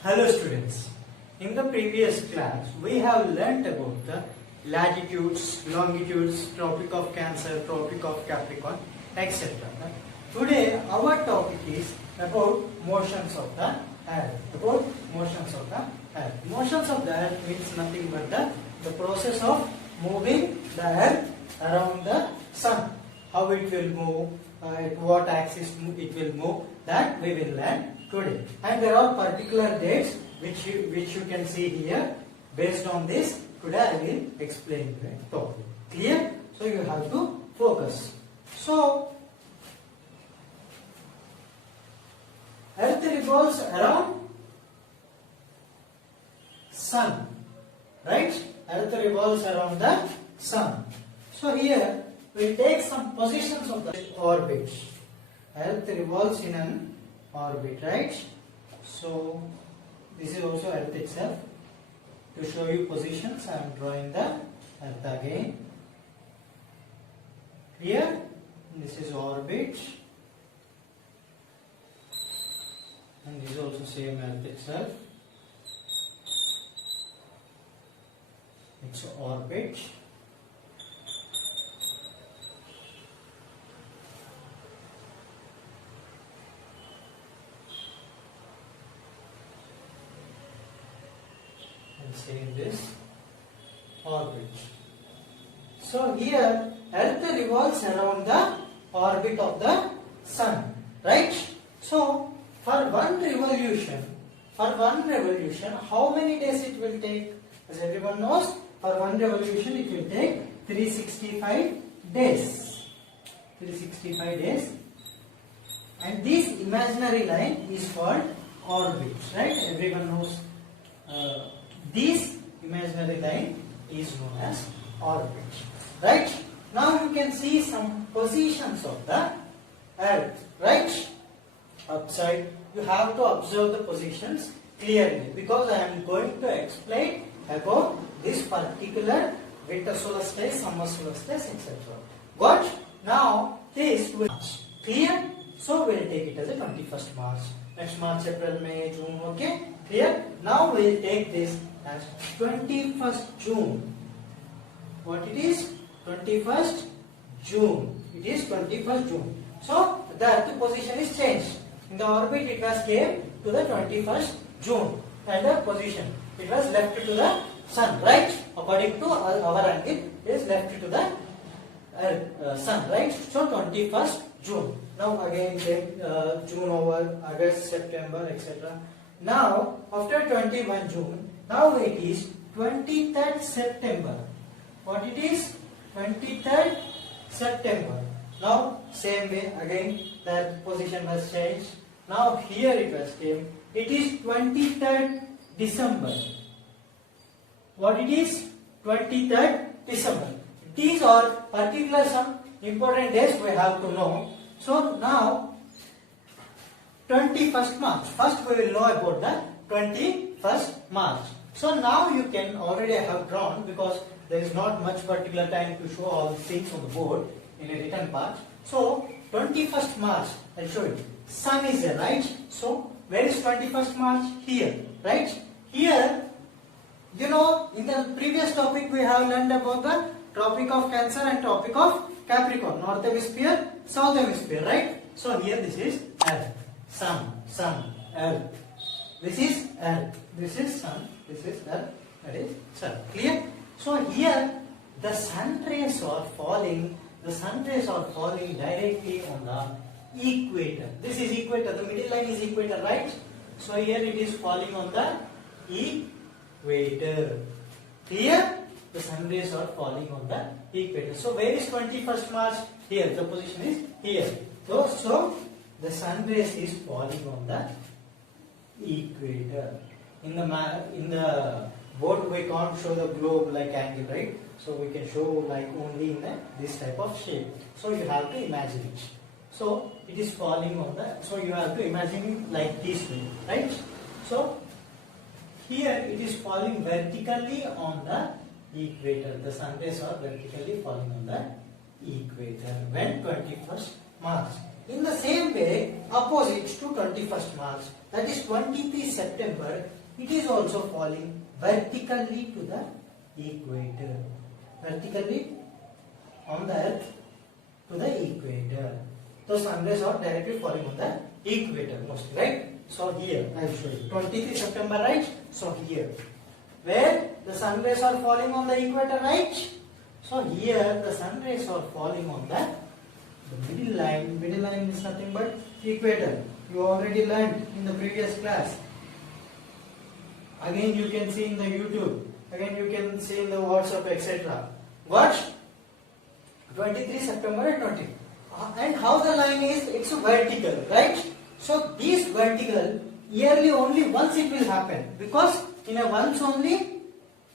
Hello students, in the previous class we have learnt about the latitudes, longitudes, Tropic of Cancer, Tropic of Capricorn, etc. Today our topic is about motions of the earth. Motions of the earth means nothing but the process of moving the earth around the sun. How it will move, at what axis it will move, that we will learn today. And there are particular dates which you can see here. Based on this, today I will explain the topic. Clear? So you have to focus. So earth revolves around sun, right? Earth revolves around the sun. So here we take some positions of the orbit. Earth revolves in an orbit, right? So this is also earth itself. To show you positions, I am drawing the earth again. Here, this is orbit, and this is also same earth itself. It's orbit. Saying this orbit. So here earth revolves around the orbit of the sun, right? So for one revolution, how many days it will take? As everyone knows, for one revolution it will take 365 days. 365 days. And this imaginary line is called orbit, right? Everyone knows. This imaginary line is known as orbit, right? Now you can see some positions of the earth, right? Upside, you have to observe the positions clearly because I am going to explain about this particular winter solstice, summer solstice, etc. But now this will clear, so we will take it as a 21st March. Next March, April, May, June, okay? Clear? Now we will take this as 21st June. What it is? 21st June. It is 21st June. So the earth position is changed. In the orbit it was came to the 21st June and the position. It was left to the sun, right? According to our angle, it is left to the sun, right? So 21st June. Now again June over, August, September, etc. Now after 21 June, now it is 23rd September. What it is? 23rd September. Now same way again that position was changed. Now here it was came. It is 23rd December. What it is? 23rd December. These are particular some important days we have to know. So now 21st March. First we will know about the 21st March. So now you can already have drawn because there is not much particular time to show all the things on the board in a written part. So 21st March, I'll show you. Sun is there, right? So where is 21st March? Here, right? Here, you know, in the previous topic we have learned about the Tropic of Cancer and Tropic of Capricorn, North Hemisphere, South Hemisphere, right? So here this is Earth, Sun, Earth. This is Earth, this is Sun, this is Earth, that is Sun. Clear? So here the sun rays are falling. The sun rays are falling directly on the equator. This is equator. The middle line is equator, right? So here it is falling on the equator. Clear? The sun rays are falling on the equator. So where is 21st March? Here. The position is here. So the sun rays is falling on the equator. In the board we can't show the globe like angle, right? So we can show like only in this type of shape. So you have to imagine it. So it is falling on the. So you have to imagine it like this way, right? So here it is falling vertically on the equator. The sun rays are vertically falling on the equator when 21st March. In the same way, opposite to 21st March, that is 23 September, it is also falling vertically to the equator. Vertically on the earth to the equator. So sun rays are directly falling on the equator mostly, right? So here I will show you 23 September, right? So here where the sun rays are falling on the equator, right? So here the sun rays are falling on the middle line. Middle line is nothing but equator. You already learned in the previous class. Again you can see in the YouTube. Again you can see in the WhatsApp, etc. What? 23 September and 20. And how the line is? It's vertical, right? So this vertical yearly only once it will happen, because in a once only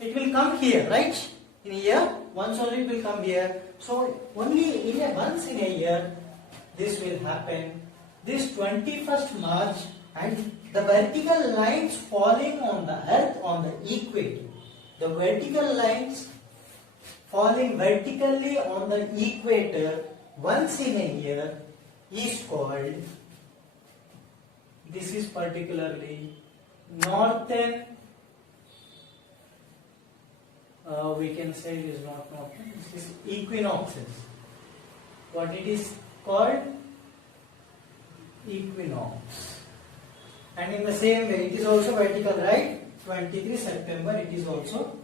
it will come here, right? In a year once only it will come here. So only in a once in a year this will happen. This 21st March, and the vertical lines falling on the earth on the equator. The vertical lines falling vertically on the equator once in a year is called, this is particularly northern, we can say it is not northern, this is equinoxes. What it is called? Equinox. And in the same way, it is also vertical, right? 23 September, it is also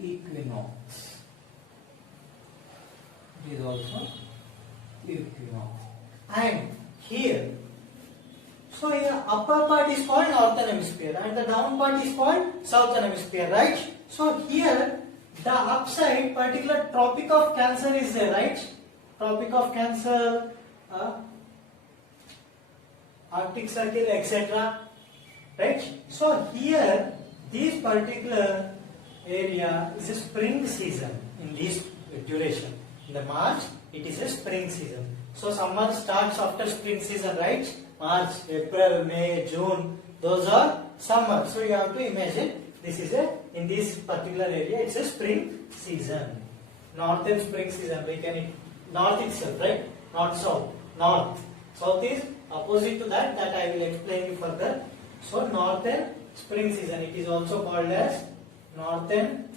equinox. It is also equinox. And here, so here upper part is called northern hemisphere and the down part is called southern hemisphere, right? So here the upside, particular Tropic of Cancer is there, right? Tropic of Cancer, Arctic Circle, etc. Right? So here this particular area is a spring season in this duration. In the March, it is a spring season. So summer starts after spring season, right? March, April, May, June, those are summer. So you have to imagine this is in this particular area, it's a spring season. Northern spring season, we can, north itself, right? Not south, north. South is opposite to that I will explain you further. So northern spring season, it is also called as northern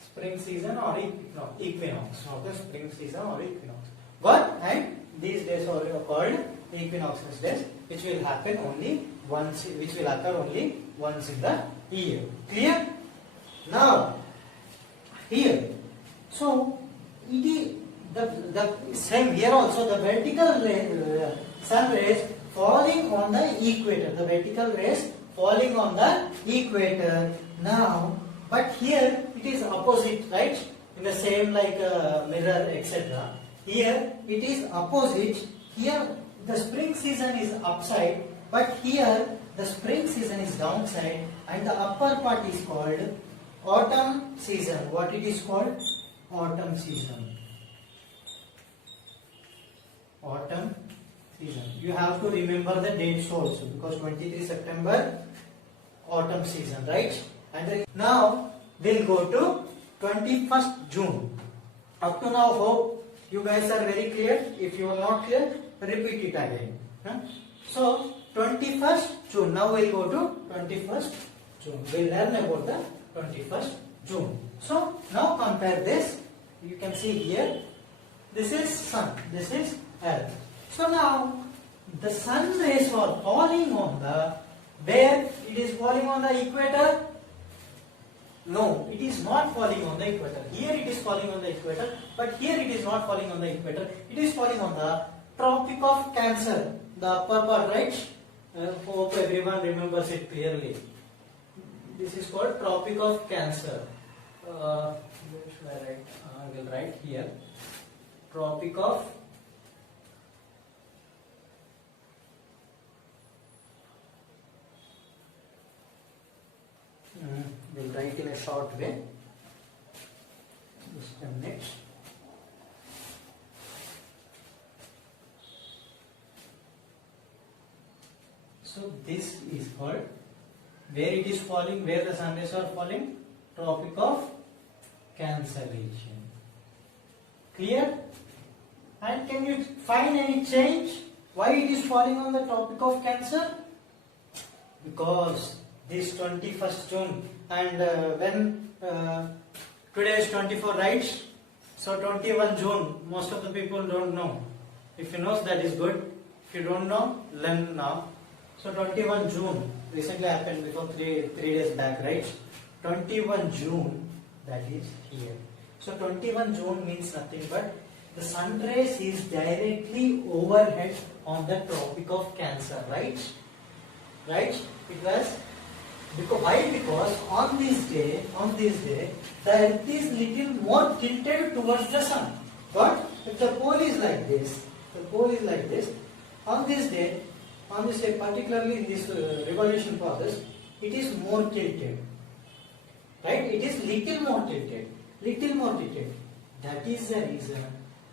spring season or equinox. Northern spring season or equinox. But and these days are called equinoxes days, which will happen only once, which will occur only once in the year. Clear? Now here, so it is the same here also, the vertical sun rays falling on the equator, the vertical rays falling on the equator. Now, but here it is opposite, right? In the same like mirror, etc. Here it is opposite. Here the spring season is upside, but here the spring season is downside, and the upper part is called autumn season. What it is called? Autumn season. Autumn season. You have to remember the dates also, because 23 September, autumn season, right? And then now we'll go to 21st June. Up to now, hope you guys are very clear. If you are not clear, repeat it again. So 21st June. Now we'll go to 21st June. We'll learn about the 21st June. So now compare this. You can see here, this is sun, this is earth. So now the sun rays are falling on the, where it is falling on the equator? No, it is not falling on the equator. Here it is falling on the equator, but here it is not falling on the equator. It is falling on the Tropic of Cancer, the upper part, right? Hope everyone remembers it clearly. This is called Tropic of Cancer. Where should I write? I will write here. Tropic of we'll write in a short way. Just a minute. So this is called, where it is falling, where the sun rays are falling, Tropic of cancellation. Clear? And can you find any change? Why it is falling on the topic of Cancer? Because this 21st June and when today is 24, right? So 21 June, most of the people don't know. If you know, that is good. If you don't know, learn now. So 21 June recently happened before three days back, right? 21 June, that is here. So 21 June means nothing but the sun rays is directly overhead on the Tropic of Cancer, right? Right? It was because why? Because on this day, the Earth is little more tilted towards the sun. But if the pole is like this, on this day, particularly in this revolution process, it is more tilted. Right? It is little more tilted. That is the reason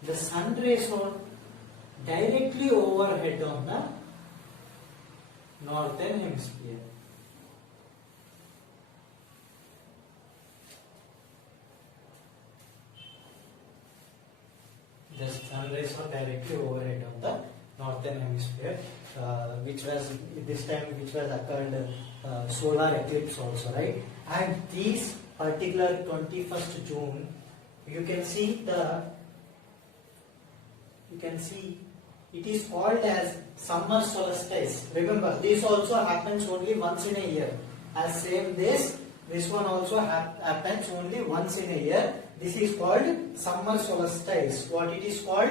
the sun rays are directly overhead on the northern hemisphere. The sun rays are directly overhead on the northern hemisphere, which was occurred solar eclipse also, right? And this particular 21st June, you can see it is called as summer solstice. Remember, this also happens only once in a year. As same this one also happens only once in a year. This is called summer solstice. What it is called?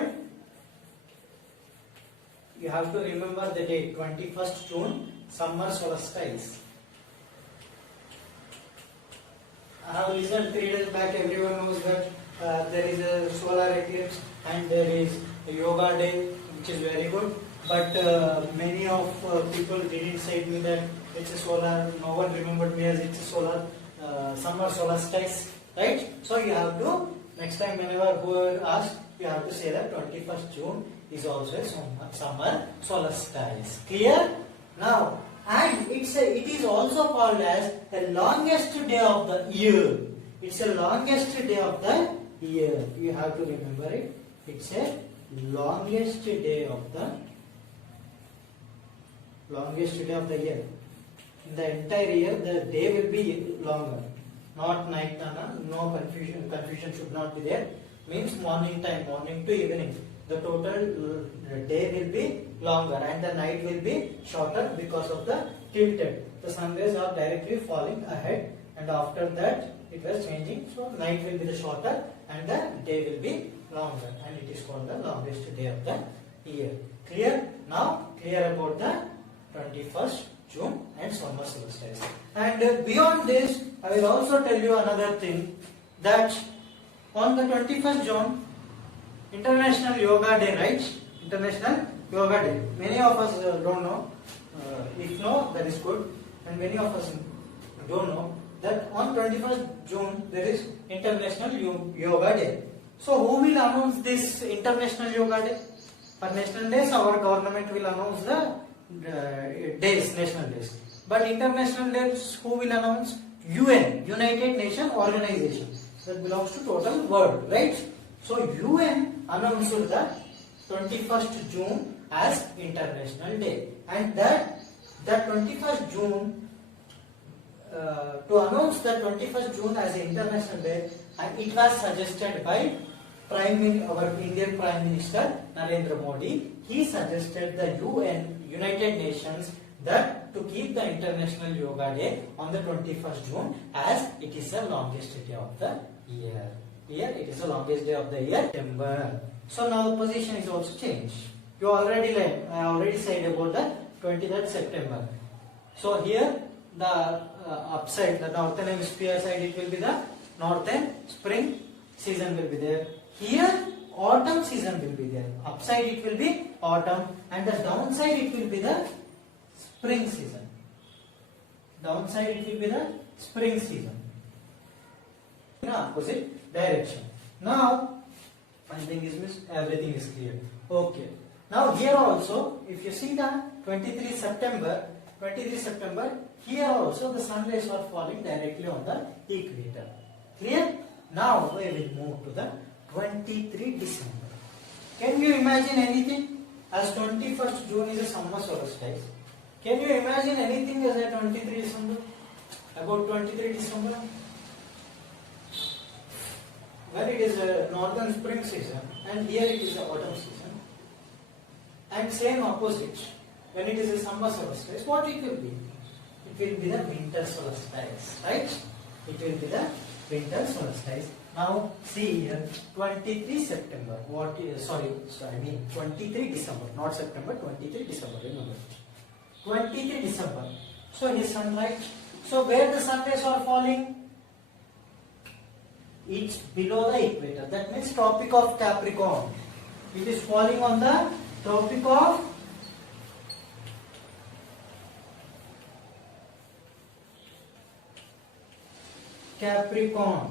You have to remember the date, 21st June, summer solstice. I have listened 3 days back, everyone knows that there is a solar eclipse and there is a yoga day, which is very good. But many of people didn't say to me that it's a solar, no one remembered me as it's a solar summer solstice, right? So you have to, next time whenever whoever asks, you have to say that 21st June is also a summer solstice. Clear? Now, and it is also called as the longest day of the year. It's the longest day of the year. You have to remember it. It's a longest day of the year. In the entire year, the day will be longer. Not night, no confusion. Confusion should not be there. Means morning time, morning to evening. The total day will be longer and the night will be shorter because of the tilted. The sun rays are directly falling ahead, and after that it was changing. So night will be the shorter and the day will be longer, and it is called the longest day of the year. Clear? Now clear about the 21st June and summer solstice. And beyond this, I will also tell you another thing, that on the 21st June, International Yoga Day, right? International Yoga Day. Many of us don't know. If no, that is good. And many of us don't know that on 21st June there is International Yoga Day. So who will announce this International Yoga Day? For national days, our government will announce the days, national days. But international days, who will announce? UN, United Nations Organization. That belongs to total world, right? So UN announced the 21st June as International Day, and that 21st June, to announce the 21st June as International Day, and it was suggested by our Indian Prime Minister Narendra Modi. He suggested the UN, United Nations, that to keep the International Yoga Day on the 21st June, as it is the longest day of the year. Here it is the longest day of the year, September. So now the position is also changed. You already learned. I already said about the 23rd September. So here the upside, the northern hemisphere side, it will be the northern spring season will be there. Here autumn season will be there. Upside it will be autumn, and the downside it will be the spring season. Downside it will be the spring season. In opposite direction. Now, one thing is missed, everything is clear. Okay. Now here also, if you see the 23 September, here also the sun rays are falling directly on the equator. Clear? Now we will move to the 23 December. Can you imagine anything? As 21st June is a summer solstice. Can you imagine anything as a 23 December? About 23 December? When it is a northern spring season and here it is a autumn season. And same opposite, when it is a summer solstice, what it will be? It will be the winter solstice, right? It will be the winter solstice. Now see here, 23 September. What is, I mean 23 December, not September, 23 December, remember. 23 December. So it is sunlight. So where the sun rays are falling? It's below the equator. That means Tropic of Capricorn. It is falling on the Tropic of Capricorn.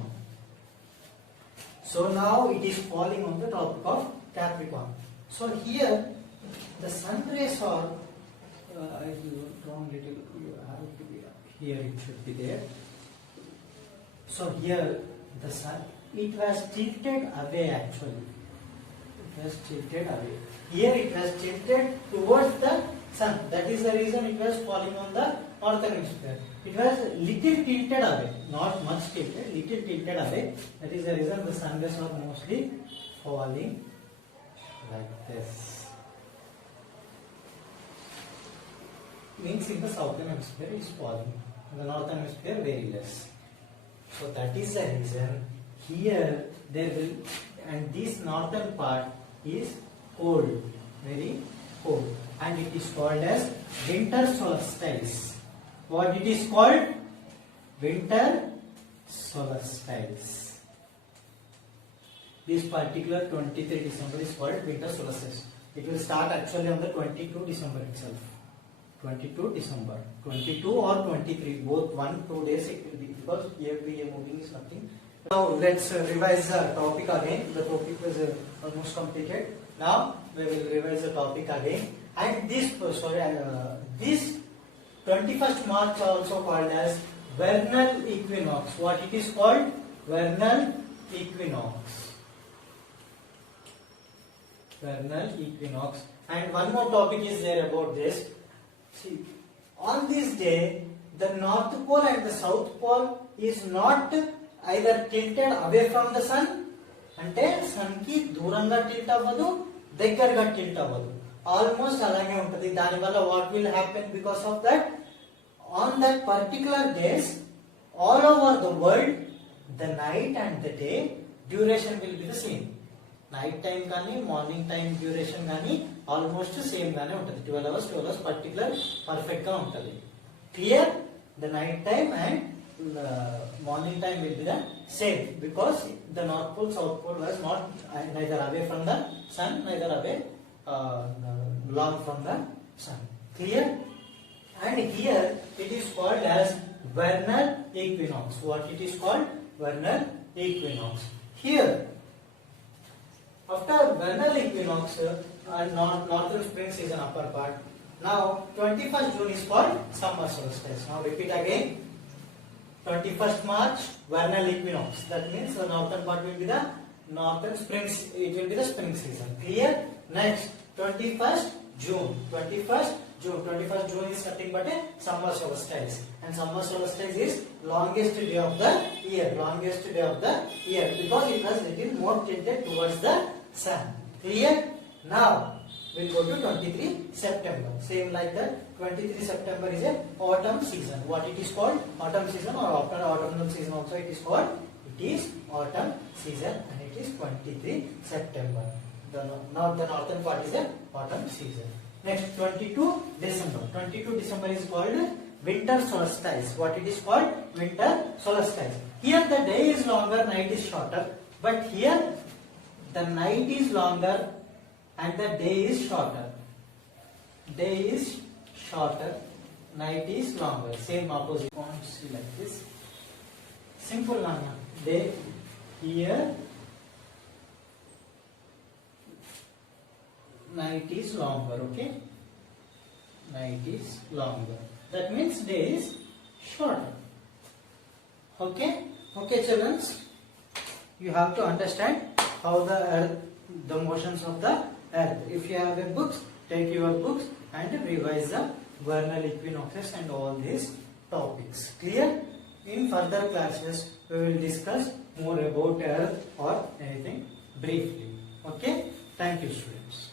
So now it is falling on the Tropic of Capricorn. So here the sun rays are I wrong little, you have to be here, it should be there. So here the sun, it was tilted away actually. It was tilted away. Here it was tilted towards the sun. That is the reason it was falling on the northern hemisphere. It was little tilted away, not much tilted, little tilted away. That is the reason the sun rays are mostly falling like this. Means in the southern hemisphere is falling, in the northern hemisphere very less. So that is the reason here there will, and this northern part is cold, very cold, and it is called as winter solstice. What it is called? Winter solstice. This particular 23 December is called winter solstice. It will start actually on the 22 December itself. 22 December, 22 or 23, both 1-2 days it will be, because every year moving is nothing. Now let's revise the topic again. The topic was almost completed. Now we will revise the topic again. And this, this 21st March also called as vernal equinox. What it is called? Vernal equinox. Vernal equinox. And one more topic is there about this. See, on this day, the North Pole and the South Pole is not either tilted away from the sun, అంటే sun కి దూరంగా tilt అవ్వదు, దగ్గరగా tilt అవ్వదు. Almost అలాగే ఉంటుంది. దానివల్ల what will happen because of that? On that particular days, all over the world, the night and the day duration will be the same. Night time కానీ మార్నింగ్ టైం డ్యూరేషన్ కానీ almost same గానే ఉంటుంది. 12 hours particular perfect గా ఉంటుంది. Clear? The night time and morning time will be the same because the north pole south pole was not neither away from the sun neither away long from the sun. Clear? And here it is called as vernal equinox. What it is called? Vernal equinox. Here after vernal equinox and northern spring season upper part, now 21st June is called summer solstice. Now repeat again. 21st March vernal equinox. That means the northern part will be the northern spring. It will be the spring season. Clear? Next 21st June. 21st June is nothing but a summer solstice. And summer solstice is longest day of the year. Longest day of the year because it was little more tilted towards the sun. Clear? Now we'll go to 23 September. Same like that. 23 September is a autumn season. What it is called? Autumn season or after autumnal season also it is called. It is autumn season and it is 23 September. The northern part is a autumn season. Next 22 December. 22 December is called winter solstice. What it is called? Winter solstice. Here the day is longer, night is shorter. But here the night is longer and the day is shorter. Day is shorter, night is longer. Same opposite. See like this. Simple one. Day here, night is longer. Okay, night is longer. That means day is shorter. Okay, children. you have to understand how the earth, the motions of the earth. If you have a books, take your books and revise the vernal equinoxes and all these topics. Clear? In further classes, we will discuss more about earth or anything briefly. Okay? Thank you, students.